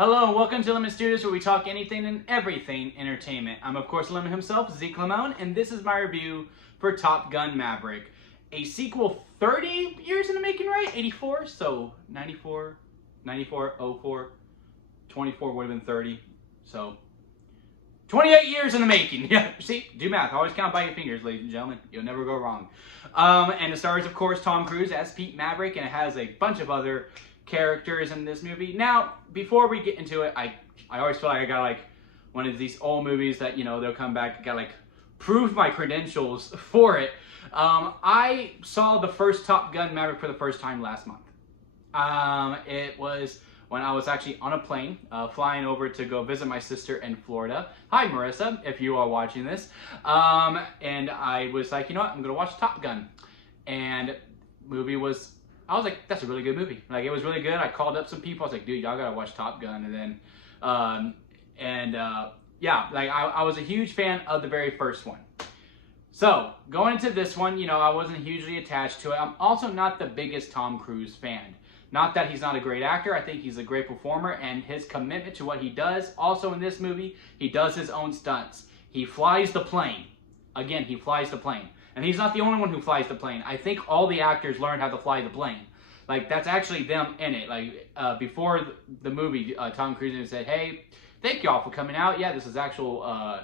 Hello and welcome to Lemon Studios, where we talk anything and everything entertainment. I'm of course Lemon himself, Zeke Lemon, and this is my review for Top Gun Maverick. A sequel 30 years in the making, right? 84, so 94, 04, 24 would have been 30, so 28 years in the making. Yeah, see, do math. Always count by your fingers, ladies and gentlemen. You'll never go wrong. And it stars, of course, Tom Cruise as Pete Maverick, and it has a bunch of other characters in this movie. Now, before we get into it, I always feel like I got like one of these old movies that, you know, they'll come back, I got like prove my credentials for it. I saw the first Top Gun Maverick for the first time last month. It was when I was actually on a plane flying over to go visit my sister in Florida. Hi, Marissa, if you are watching this. And I was like, you know what, I'm gonna watch Top Gun. And movie was, I was like, that's a really good movie. Like, it was really good. I called up some people. I was like, dude, y'all gotta watch Top Gun. And then, yeah, like I was a huge fan of the very first one. So, going into this one, you know, I wasn't hugely attached to it. I'm also not the biggest Tom Cruise fan. Not that he's not a great actor. I think he's a great performer, and his commitment to what he does. Also in this movie, he does his own stunts. He flies the plane. Again, he flies the plane. And he's not the only one who flies the plane. I think all the actors learned how to fly the plane. Like, that's actually them in it. Like, before the movie, Tom Cruise said, hey, thank y'all for coming out. Yeah, this is actual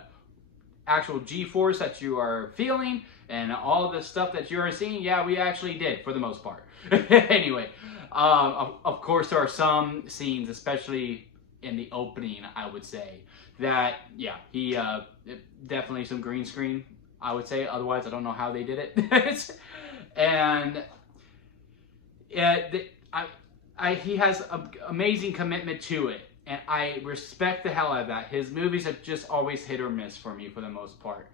G-force that you are feeling, and all the stuff that you are seeing, yeah, we actually did, for the most part. Anyway, of course, there are some scenes, especially in the opening, I would say, that, yeah, he, definitely some green screen, I would say. Otherwise, I don't know how they did it. And he has an amazing commitment to it, and I respect the hell out of that. His movies have just always hit or miss for me for the most part.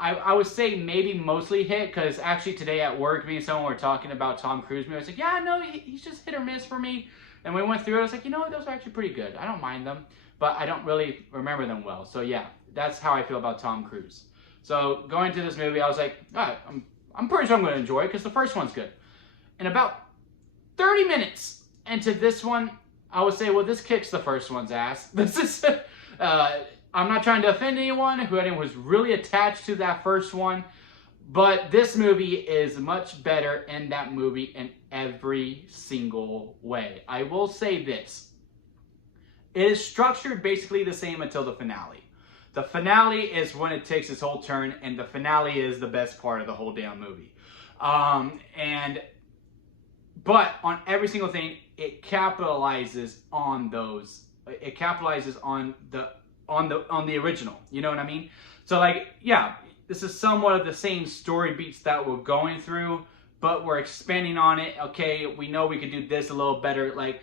I would say maybe mostly hit, because actually today at work, me and someone were talking about Tom Cruise movies. I was like, yeah, no, he's just hit or miss for me. And we went through it. I was like, you know what, those are actually pretty good. I don't mind them, but I don't really remember them well. So yeah, that's how I feel about Tom Cruise. So going to this movie, I was like, all right, I'm pretty sure I'm going to enjoy it, because the first one's good. And about 30 minutes into this one, I would say, well, this kicks the first one's ass. This is, I'm not trying to offend anyone who was really attached to that first one, but this movie is much better in that movie in every single way. I will say this. It is structured basically the same until the finale. The finale is when it takes its whole turn, and the finale is the best part of the whole damn movie. But on every single thing, it capitalizes on those. It capitalizes on the original. You know what I mean? So, like, yeah, this is somewhat of the same story beats that we're going through, but we're expanding on it. Okay, we know we could do this a little better. Like,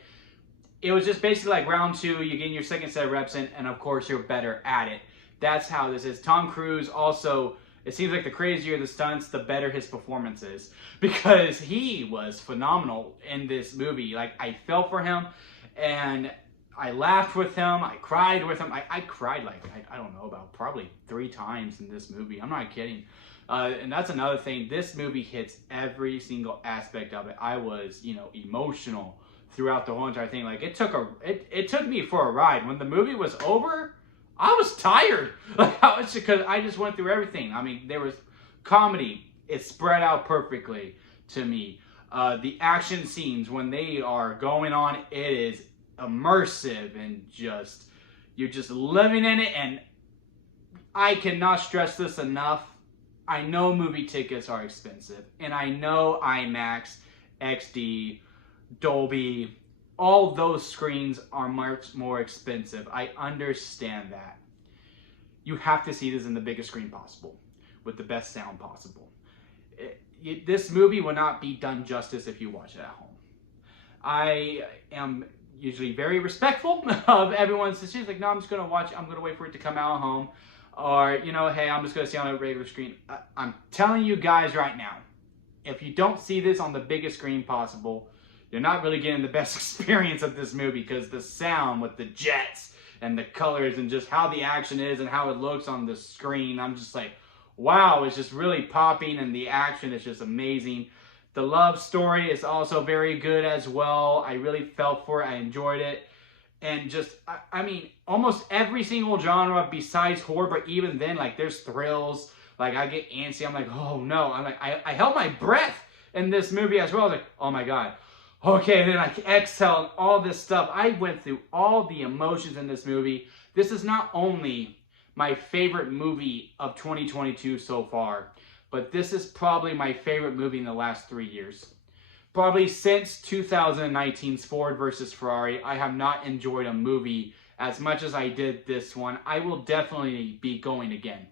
it was just basically like round two, you're getting your second set of reps in, and of course you're better at it. That's how this is. Tom Cruise also, it seems like the crazier the stunts, the better his performance is, because he was phenomenal in this movie. Like, I fell for him, and I laughed with him, I cried with him. I cried like, I don't know, about probably 3 times in this movie. I'm not kidding. And that's another thing. This movie hits every single aspect of it. I was, you know, emotional throughout the whole entire thing. Like, it took me for a ride. When the movie was over, I was tired. Like, because I just went through everything. I mean, there was comedy. It spread out perfectly to me. The action scenes, when they are going on, it is immersive, and just, you're just living in it. And I cannot stress this enough. I know movie tickets are expensive, and I know IMAX, XD, Dolby, all those screens are much more expensive. I understand that. You have to see this in the biggest screen possible, with the best sound possible. This movie will not be done justice if you watch it at home. I am usually very respectful of everyone's decisions. Like, no, I'm just going to watch it. I'm going to wait for it to come out at home. Or, you know, hey, I'm just going to see it on a regular screen. I'm telling you guys right now, if you don't see this on the biggest screen possible, you're not really getting the best experience of this movie, because the sound with the jets and the colors and just how the action is and how it looks on the screen, I'm just like, wow, it's just really popping, and the action is just amazing. The love story is also very good as well. I really felt for it. I enjoyed it. and just, I mean, almost every single genre besides horror, but even then, like, there's thrills. Like, I get antsy. I'm like, oh no. I'm like, I held my breath in this movie as well. I was like, oh my God. Okay, and then I exhale and all this stuff. I went through all the emotions in this movie. This is not only my favorite movie of 2022 so far, but this is probably my favorite movie in the last 3 years. Probably since 2019's Ford versus Ferrari, I have not enjoyed a movie as much as I did this one. I will definitely be going again.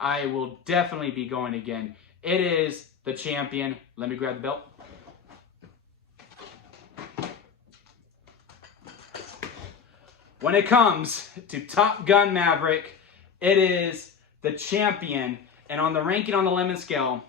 I will definitely be going again. It is The Champion. Let me grab the belt. When it comes to Top Gun Maverick, it is The Champion. And on the ranking on the lemon scale,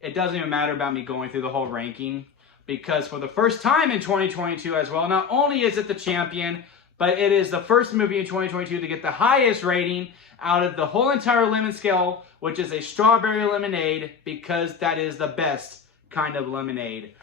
it doesn't even matter about me going through the whole ranking, because for the first time in 2022 as well, not only is it The Champion, but it is the first movie in 2022 to get the highest rating out of the whole entire lemon scale, which is a strawberry lemonade, because that is the best kind of lemonade.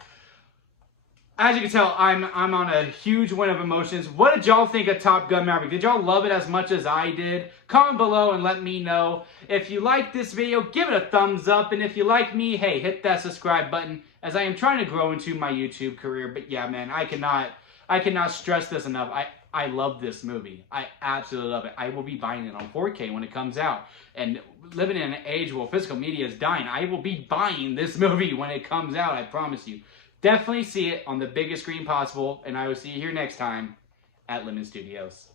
As you can tell, I'm on a huge win of emotions. What did y'all think of Top Gun Maverick? Did y'all love it as much as I did? Comment below and let me know. If you like this video, give it a thumbs up. And if you like me, hey, hit that subscribe button, as I am trying to grow into my YouTube career. But yeah, man, I cannot stress this enough. I love this movie. I absolutely love it. I will be buying it on 4K when it comes out. And living in an age where physical media is dying, I will be buying this movie when it comes out, I promise you. Definitely see it on the biggest screen possible, and I will see you here next time at Lemon Studios.